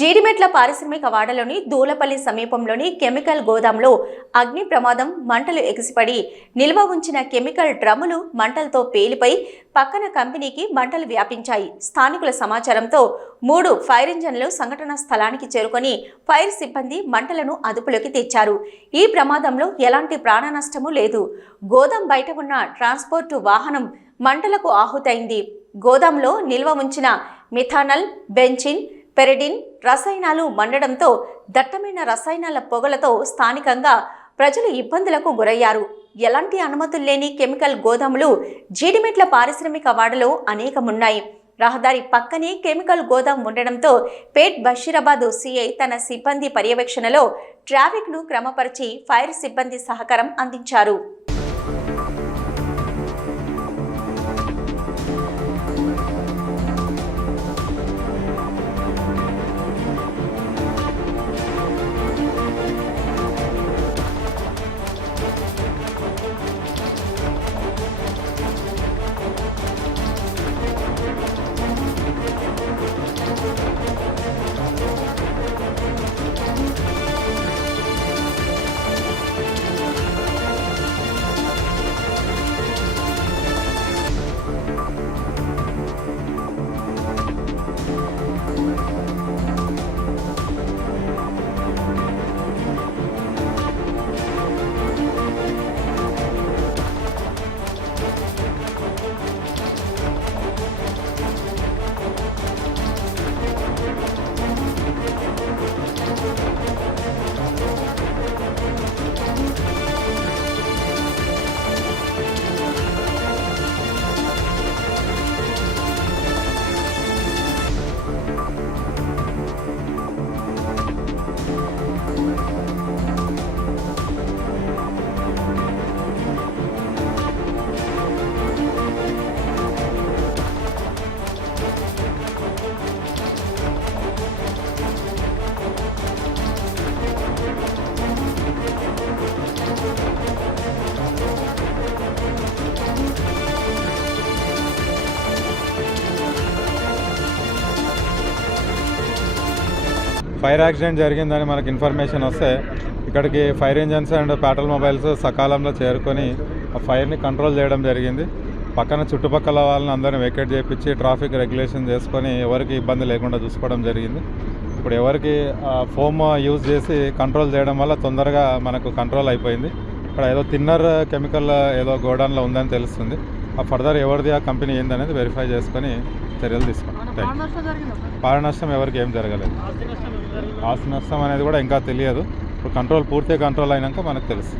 జీడిమెట్ల పారిశ్రామిక వాడలోని దూలపల్లి సమీపంలోని కెమికల్ గోదాంలో అగ్ని ప్రమాదం. మంటలు ఎగిసిపడి నిల్వ ఉంచిన కెమికల్ డ్రమ్ములు మంటలతో పేలిపై పక్కన కంపెనీకి మంటలు వ్యాపించాయి. స్థానికుల సమాచారంతో 3 ఫైర్ ఇంజన్లు సంఘటనా స్థలానికి చేరుకొని ఫైర్ సిబ్బంది మంటలను అదుపులోకి తెచ్చారు. ఈ ప్రమాదంలో ఎలాంటి ప్రాణ నష్టము లేదు. గోదాం బయట ఉన్న ట్రాన్స్పోర్టు వాహనం మంటలకు ఆహుతైంది. గోదాంలో నిల్వ ఉంచిన మిథానల్, బెంజిన్, పెరిడిన్ రసాయనాలు మండడంతో దట్టమైన రసాయనాల పొగలతో స్థానికంగా ప్రజలు ఇబ్బందులకు గురయ్యారు. ఎలాంటి అనుమతులు లేని కెమికల్ గోదాములు జీడిమెట్ల పారిశ్రామిక వాడలో అనేకమున్నాయి. రహదారి పక్కనే కెమికల్ గోదాం ఉండడంతో పేట్ బషీరాబాద్ సిఐ తన సిబ్బంది పర్యవేక్షణలో ట్రాఫిక్ను క్రమపరిచి ఫైర్ సిబ్బంది సహకారం అందించారు. ఫైర్ యాక్సిడెంట్ జరిగిందని మనకు ఇన్ఫర్మేషన్ వస్తే ఇక్కడికి fire engines and petrol mobiles సకాలంలో చేరుకొని ఆ ఫైర్ని కంట్రోల్ చేయడం జరిగింది. పక్కన చుట్టుపక్కల వాళ్ళని అందరిని వెకేట్ చేయించి ట్రాఫిక్ రెగ్యులేషన్ చేసుకొని ఎవరికి ఇబ్బంది లేకుండా చూసుకోవడం జరిగింది. ఇప్పుడు ఎవరికి ఫోమ్ యూజ్ చేసి కంట్రోల్ చేయడం వల్ల తొందరగా మనకు కంట్రోల్ అయిపోయింది. ఇక్కడ ఏదో థిన్నర్ కెమికల్ ఏదో గోడౌన్లో ఉందని తెలుస్తుంది. ఆ ఫర్దర్ ఎవరిది ఆ కంపెనీ ఏందనేది వెరిఫై చేసుకొని చర్యలు తీసుకుంటాం. ప్రాణ నష్టం ఎవరికి ఏం జరగలేదు. ఆస్తి నష్టం అనేది కూడా ఇంకా తెలియదు. ఇప్పుడు పూర్తిగా కంట్రోల్ అయినాక మనకు తెలుసు.